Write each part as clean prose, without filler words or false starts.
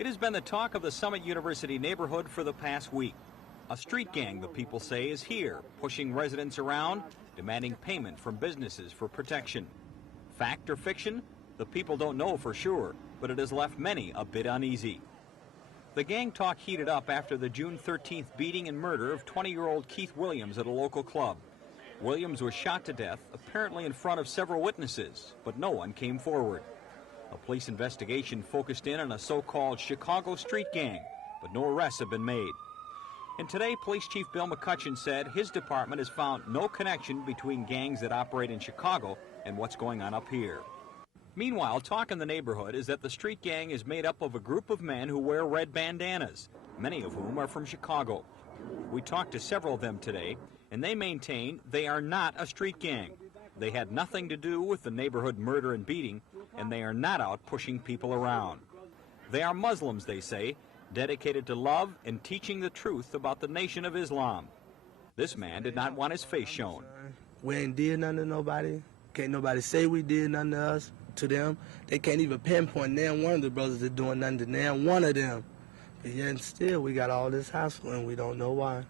It has been the talk of the Summit University neighborhood for the past week. A street gang, the people say, is here, pushing residents around, demanding payment from businesses for protection. Fact or fiction? The people don't know for sure, but it has left many a bit uneasy. The gang talk heated up after the June 13th beating and murder of 20-year-old Keith Williams at a local club. Williams was shot to death, apparently in front of several witnesses, but no one came forward. A police investigation focused in on a so-called Chicago street gang, but no arrests have been made. And today, Police Chief Bill McCutcheon said his department has found no connection between gangs that operate in Chicago and what's going on up here. Meanwhile, talk in the neighborhood is that the street gang is made up of a group of men who wear red bandanas, many of whom are from Chicago. We talked to several of them today, and they maintain they are not a street gang. They had nothing to do with the neighborhood murder and beating, and they are not out pushing people around. They are Muslims, they say, dedicated to love and teaching the truth about the Nation of Islam. This man did not want his face shown. We ain't did nothing to nobody. Can't nobody say we did nothing to us, to them. They can't even pinpoint them one of the brothers that doing nothing to them, one of them. But yet still, we got all this hassle and we don't know why.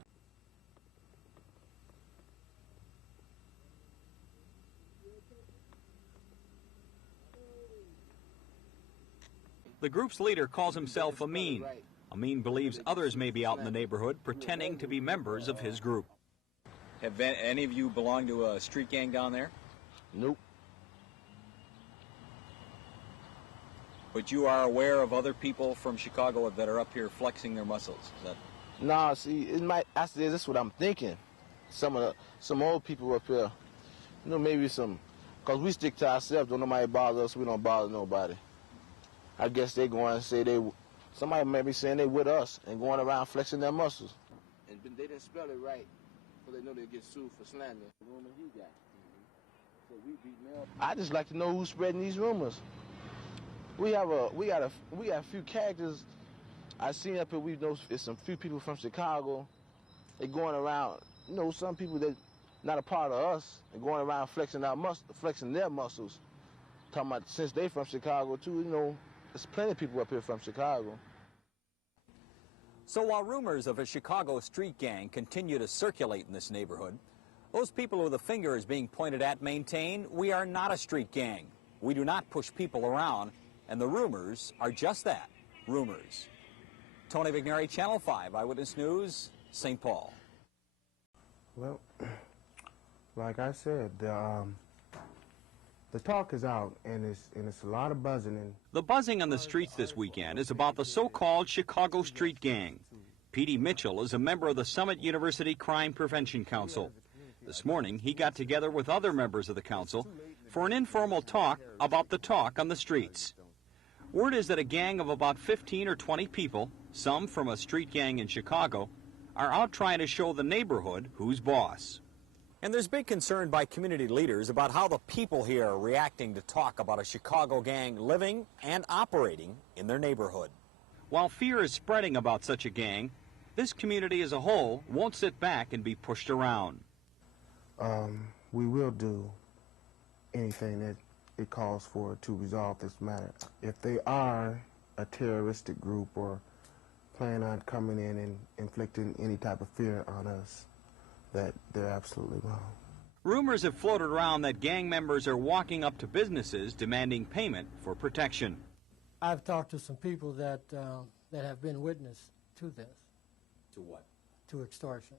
The group's leader calls himself Amin. Amin believes others may be out in the neighborhood pretending to be members of his group. Have any of you belonged to a street gang down there? Nope. But you are aware of other people from Chicago that are up here flexing their muscles? Is that... Nah, see, it might. I say this is what I'm thinking. Some old people up here, you know, maybe some, cause we stick to ourselves. Don't nobody bother us. We don't bother nobody. I guess they going and say somebody may be saying they with us and going around flexing their muscles. And they didn't spell it right, so they know they get sued for slander. The rumor he got. So we beat me up. I just like to know who's spreading these rumors. We got a few characters I seen up here. We know it's some few people from Chicago. They going around, you know, some people that not a part of us, and going around flexing their muscles. Talking about since they from Chicago too, you know. There's plenty of people up here from Chicago. So while rumors of a Chicago street gang continue to circulate in this neighborhood, those people who the finger is being pointed at maintain we are not a street gang. We do not push people around, and the rumors are just that, rumors. Tony Vignari, Channel 5 Eyewitness News, St. Paul. Well, like I said, the talk is out, and it's a lot of buzzing. The buzzing on the streets this weekend is about the so-called Chicago Street Gang. P.D. Mitchell is a member of the Summit University Crime Prevention Council. This morning, he got together with other members of the council for an informal talk about the talk on the streets. Word is that a gang of about 15 or 20 people, some from a street gang in Chicago, are out trying to show the neighborhood who's boss. And there's big concern by community leaders about how the people here are reacting to talk about a Chicago gang living and operating in their neighborhood. While fear is spreading about such a gang, this community as a whole won't sit back and be pushed around. We will do anything that it calls for to resolve this matter. If they are a terroristic group or plan on coming in and inflicting any type of fear on us, that they're absolutely wrong. Rumors have floated around that gang members are walking up to businesses demanding payment for protection. I've talked to some people that have been witness to this. To what? To extortion.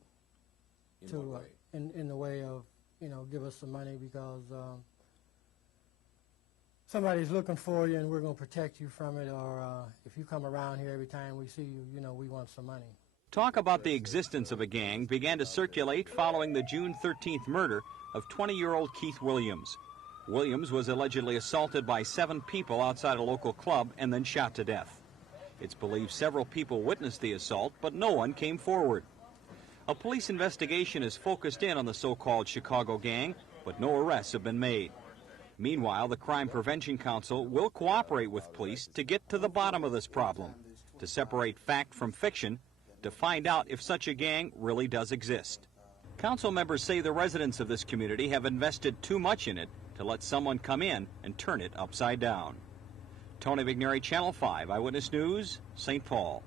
In what way? In the way of, you know, give us some money because somebody's looking for you and we're going to protect you from it, or if you come around here every time we see you, you know, we want some money. Talk about the existence of a gang began to circulate following the June 13th murder of 20-year-old Keith Williams. Williams was allegedly assaulted by 7 people outside a local club and then shot to death. It's believed several people witnessed the assault, but no one came forward. A police investigation is focused in on the so-called Chicago gang, but no arrests have been made. Meanwhile, the Crime Prevention Council will cooperate with police to get to the bottom of this problem, to separate fact from fiction, to find out if such a gang really does exist. Council members say the residents of this community have invested too much in it to let someone come in and turn it upside down. Tony Vigneri, Channel 5 Eyewitness News, St. Paul.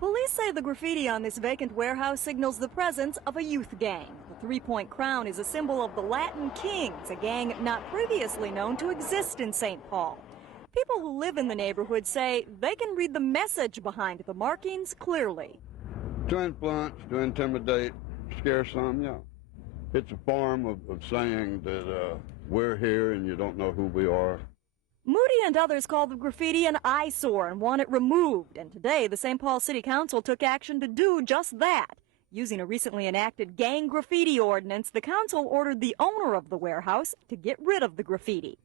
Police say the graffiti on this vacant warehouse signals the presence of a youth gang. The three-point crown is a symbol of the Latin Kings, a gang not previously known to exist in St. Paul. People who live in the neighborhood say they can read the message behind the markings clearly. To influence, to intimidate, scare some, yeah. It's a form of saying that we're here and you don't know who we are. Moody and others call the graffiti an eyesore and want it removed. And today, the St. Paul City Council took action to do just that. Using a recently enacted gang graffiti ordinance, the council ordered the owner of the warehouse to get rid of the graffiti.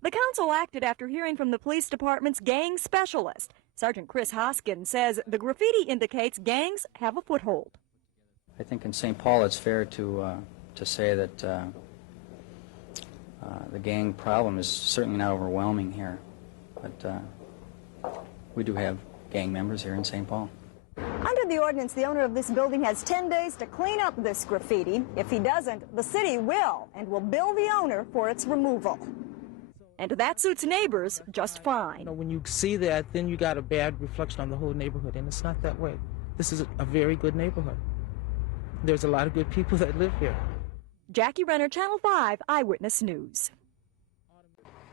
The council acted after hearing from the police department's gang specialist. Sergeant Chris Hoskins says the graffiti indicates gangs have a foothold. I think in St. Paul it's fair to say that the gang problem is certainly not overwhelming here, but we do have gang members here in St. Paul. Under the ordinance, the owner of this building has 10 days to clean up this graffiti. If he doesn't, the city will and will bill the owner for its removal. And that suits neighbors just fine. When you see that, then you got a bad reflection on the whole neighborhood, and it's not that way. This is a very good neighborhood. There's a lot of good people that live here. Jackie Renner, Channel 5 Eyewitness News.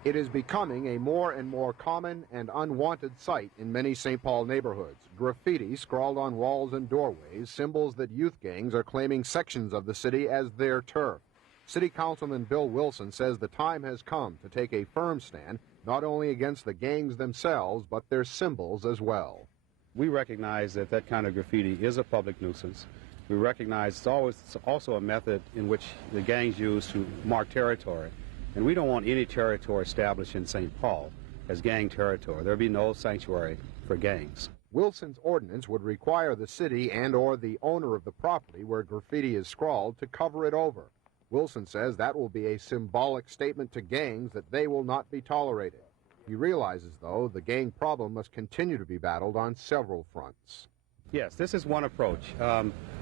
It is becoming a more and more common and unwanted sight in many St. Paul neighborhoods. Graffiti scrawled on walls and doorways, symbols that youth gangs are claiming sections of the city as their turf. City Councilman Bill Wilson says the time has come to take a firm stand, not only against the gangs themselves, but their symbols as well. We recognize that that kind of graffiti is a public nuisance. We recognize it's also a method in which the gangs use to mark territory. And we don't want any territory established in St. Paul as gang territory. There'll be no sanctuary for gangs. Wilson's ordinance would require the city and/or the owner of the property where graffiti is scrawled to cover it over. Wilson says that will be a symbolic statement to gangs that they will not be tolerated. He realizes, though, the gang problem must continue to be battled on several fronts. Yes, this is one approach.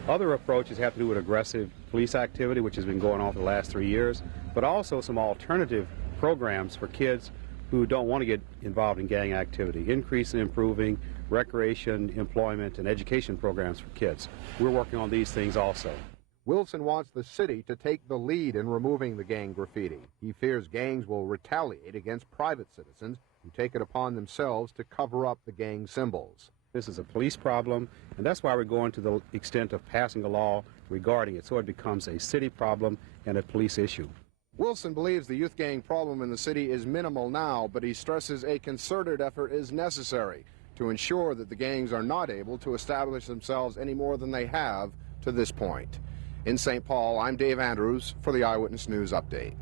Other approaches have to do with aggressive police activity, which has been going on for the last 3 years, but also some alternative programs for kids who don't want to get involved in gang activity, increase and improving recreation, employment, and education programs for kids. We're working on these things also. Wilson wants the city to take the lead in removing the gang graffiti. He fears gangs will retaliate against private citizens who take it upon themselves to cover up the gang symbols. This is a police problem, and that's why we're going to the extent of passing a law regarding it, so it becomes a city problem and a police issue. Wilson believes the youth gang problem in the city is minimal now, but he stresses a concerted effort is necessary to ensure that the gangs are not able to establish themselves any more than they have to this point. In St. Paul, I'm Dave Andrews for the Eyewitness News Update.